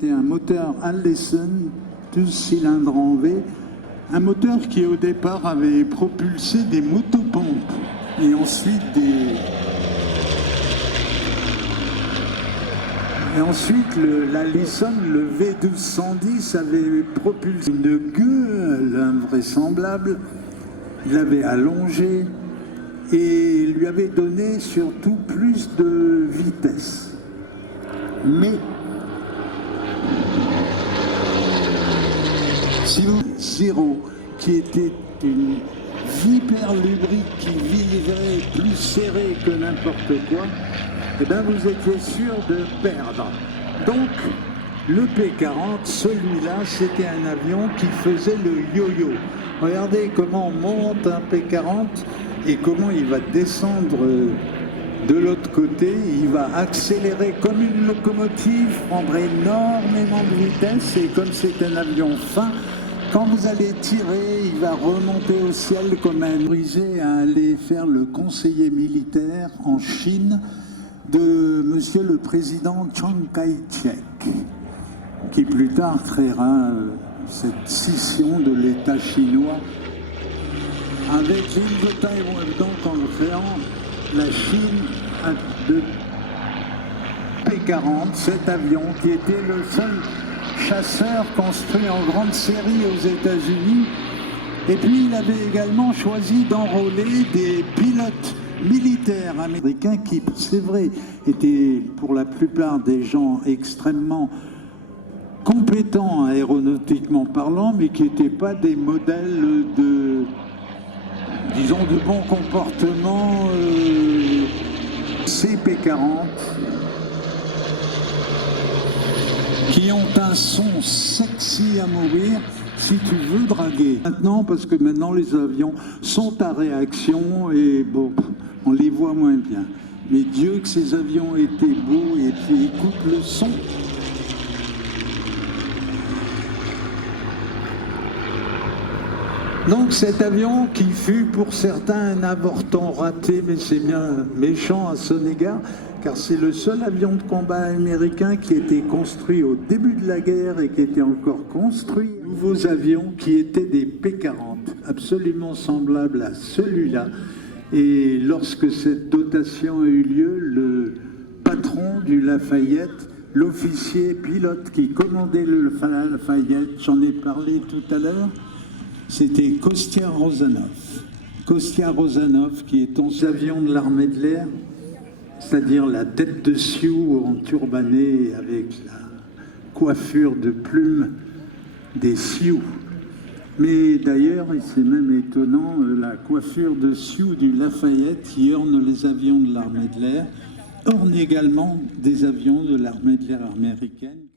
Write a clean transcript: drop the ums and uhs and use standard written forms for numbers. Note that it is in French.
était un moteur Allison, 12 cylindres en V, un moteur qui au départ avait propulsé des motopompes et ensuite l'Allison, le V1210 avait propulsé une gueule invraisemblable, il avait allongé et lui avait donné surtout plus de vitesse. Mais si vous Zero, qui était une vipère lubrique qui vivrait plus serrée que n'importe quoi, eh bien vous étiez sûr de perdre. Donc le P-40, celui-là, c'était un avion qui faisait le yo-yo. Regardez comment on monte un P-40 et comment il va descendre de l'autre côté. Il va accélérer comme une locomotive, prendre énormément de vitesse, et comme c'est un avion fin, quand vous allez tirer, il va remonter au ciel comme un brisé à aller faire le conseiller militaire en Chine de monsieur le président Chiang Kai-shek, qui plus tard créera cette scission de l'État chinois avec l'île de Taïwan, donc en créant la Chine de P-40, cet avion qui était le seul chasseur construit en grande série aux États-Unis. Et puis il avait également choisi d'enrôler des pilotes militaires américains qui, c'est vrai, étaient pour la plupart des gens extrêmement compétents aéronautiquement parlant, mais qui n'étaient pas des modèles de, disons, de bon comportement. Ces P-40 qui ont un son sexy à mourir si tu veux draguer. Maintenant, parce que maintenant les avions sont à réaction et bon, on les voit moins bien. Mais Dieu que ces avions étaient beaux, et puis écoute le son. Donc cet avion qui fut pour certains un avorton raté, mais c'est bien méchant à son égard, car c'est le seul avion de combat américain qui était construit au début de la guerre et qui était encore construit. Nouveaux avions qui étaient des P-40, absolument semblables à celui-là. Et lorsque cette dotation a eu lieu, le patron du Lafayette, l'officier pilote qui commandait le Lafayette, j'en ai parlé tout à l'heure, c'était Kostya Rozanov. Kostya Rozanov, qui est un avion de l'armée de l'air, c'est-à-dire la tête de Sioux enturbanée avec la coiffure de plumes des Sioux. Mais d'ailleurs, et c'est même étonnant, la coiffure de Sioux du Lafayette qui orne les avions de l'armée de l'air, orne également des avions de l'armée de l'air américaine.